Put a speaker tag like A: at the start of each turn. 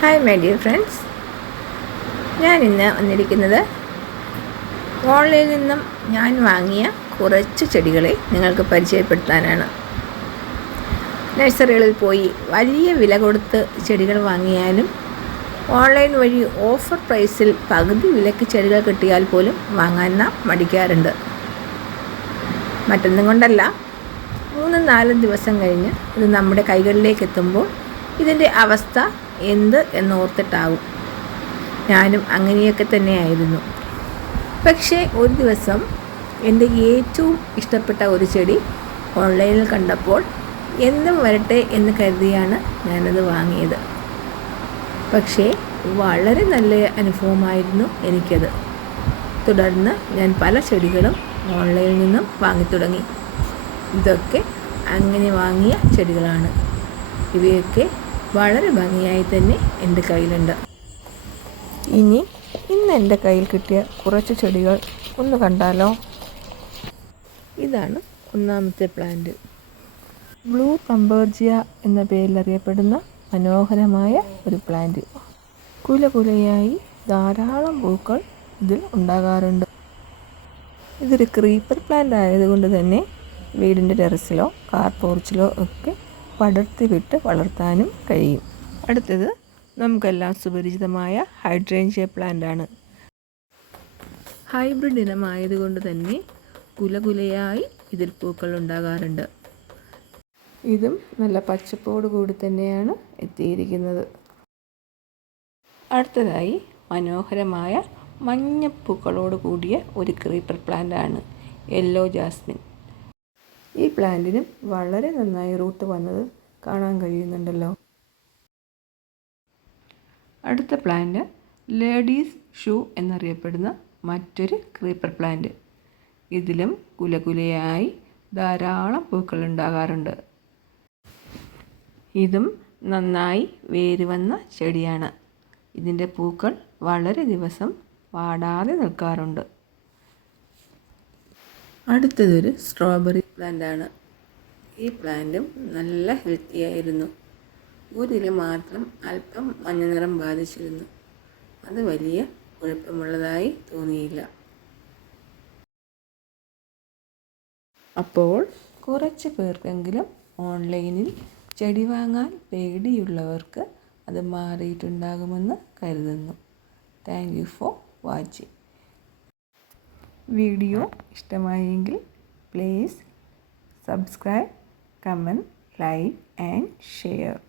A: Hi my dear friends ഞാൻ ഇന്ന് വന്നിരിക്കുന്നത് ഓൺലൈനിൽ നിന്നും ഞാൻ വാങ്ങിയ കുറച്ച് ചെടികളെ നിങ്ങൾക്ക് പരിചയപ്പെടുത്താനാണ്. നഴ്സറികളിൽ പോയി വലിയ വില കൊടുത്ത് ചെടികൾ വാങ്ങിയാലും ഓൺലൈൻ വഴി ഓഫർ പ്രൈസിൽ പകുതി വിലയ്ക്ക് ചെടികൾ കിട്ടിയാൽ പോലും വാങ്ങാൻ നാം മടിക്കാറുണ്ട്. മറ്റൊന്നും കൊണ്ടല്ല മൂന്ന് നാല് ദിവസം കഴിഞ്ഞ് ഇത് നമ്മുടെ കൈകളിലേക്ക് എത്തുമ്പോൾ ഇതിന്റെ അവസ്ഥ എന്ത് എന്നോർത്തിട്ടാവും. ഞാനും അങ്ങനെയൊക്കെ തന്നെയായിരുന്നു. പക്ഷേ ഒരു ദിവസം എന്റെ ഏറ്റവും ഇഷ്ടപ്പെട്ട ഒരു ചെടി ഓൺലൈനിൽ കണ്ടപ്പോൾ എന്നും വരട്ടെ എന്ന് കരുതിയാണ് ഞാനത് വാങ്ങിയത്. പക്ഷേ വളരെ നല്ല അനുഭവമായിരുന്നു എനിക്കത്. തുടർന്ന് ഞാൻ പല ചെടികളും ഓൺലൈനിൽ നിന്നും വാങ്ങിത്തുടങ്ങി. ഇതൊക്കെ അങ്ങനെ വാങ്ങിയ ചെടികളാണ്. ഇവയൊക്കെ വളരെ ഭംഗിയായി തന്നെ എന്റെ കയ്യിലുണ്ട്. ഇനി ഇന്ന് എന്റെ കയ്യിൽ കിട്ടിയ കുറച്ച് ചെടികൾ ഒന്ന് കണ്ടാലോ? ഇതാണ് ഒന്നാമത്തെ പ്ലാന്റ് ബ്ലൂ കമ്പേർജിയ എന്ന പേരിൽ അറിയപ്പെടുന്ന മനോഹരമായ ഒരു പ്ലാന്റ് കുല കുലയായി ധാരാളം പൂക്കൾ ഇതിൽ ഉണ്ടാകാറുണ്ട്. ഇതൊരു ക്രീപ്പർ പ്ലാന്റ് ആയതുകൊണ്ട് തന്നെ വീടിന്റെ ടെറസിലോ കാർ പോർച്ചിലോ ഒക്കെ പടർത്തി വിട്ട് വളർത്താനും കഴിയും. അടുത്തത് നമുക്കെല്ലാം സുപരിചിതമായ ഹൈഡ്രേഞ്ചിയ പ്ലാന്റ് ആണ് ഹൈബ്രിഡ് ഇനമായതുകൊണ്ട് തന്നെ കുലകുലയായി ഇതിൽ പൂക്കൾ ഉണ്ടാകാറുണ്ട്. ഇതും നല്ല പച്ചപ്പോട് കൂടി തന്നെയാണ് എത്തിയിരിക്കുന്നത്. അടുത്തതായി മനോഹരമായ മഞ്ഞപ്പൂക്കളോട് കൂടിയ ഒരു ക്രീപ്പർ പ്ലാന്റ് ആണ് യെല്ലോ ജാസ്മിൻ. ഈ പ്ലാന്റിനും വളരെ നന്നായി റൂട്ട് വന്നത് കാണാൻ കഴിയുന്നുണ്ടല്ലോ. അടുത്ത പ്ലാന്റ് ലേഡീസ് ഷൂ എന്നറിയപ്പെടുന്ന മറ്റൊരു ക്രീപ്പർ പ്ലാന്റ്. ഇതിലും കുലകുലയായി ധാരാളം പൂക്കൾ ഉണ്ടാകാറുണ്ട്. ഇതും നന്നായി വേര് വന്ന ചെടിയാണ്. ഇതിന്റെ പൂക്കൾ വളരെ ദിവസം വാടാതെ നിൽക്കാറുണ്ട്. അടുത്തതൊരു സ്ട്രോബെറി പ്ലാന്റ് ആണ് ഈ പ്ലാന്റും നല്ല ഹെൽത്തിയായിരുന്നു ഒരില മാത്രം അല്പം മഞ്ഞ നിറം ബാധിച്ചിരുന്നു. അത് വലിയ കുഴപ്പമുള്ളതായി തോന്നിയില്ല. അപ്പോൾ കുറച്ച് പേർക്കെങ്കിലും ഓൺലൈനിൽ ചെടി വാങ്ങാൻ പേടിയുള്ളവർക്ക് അത് മാറിയിട്ടുണ്ടാകുമെന്ന് കരുതുന്നു. Thank you for watching. Video ഇഷ്ടമായെങ്കിൽ please subscribe, comment, like and share.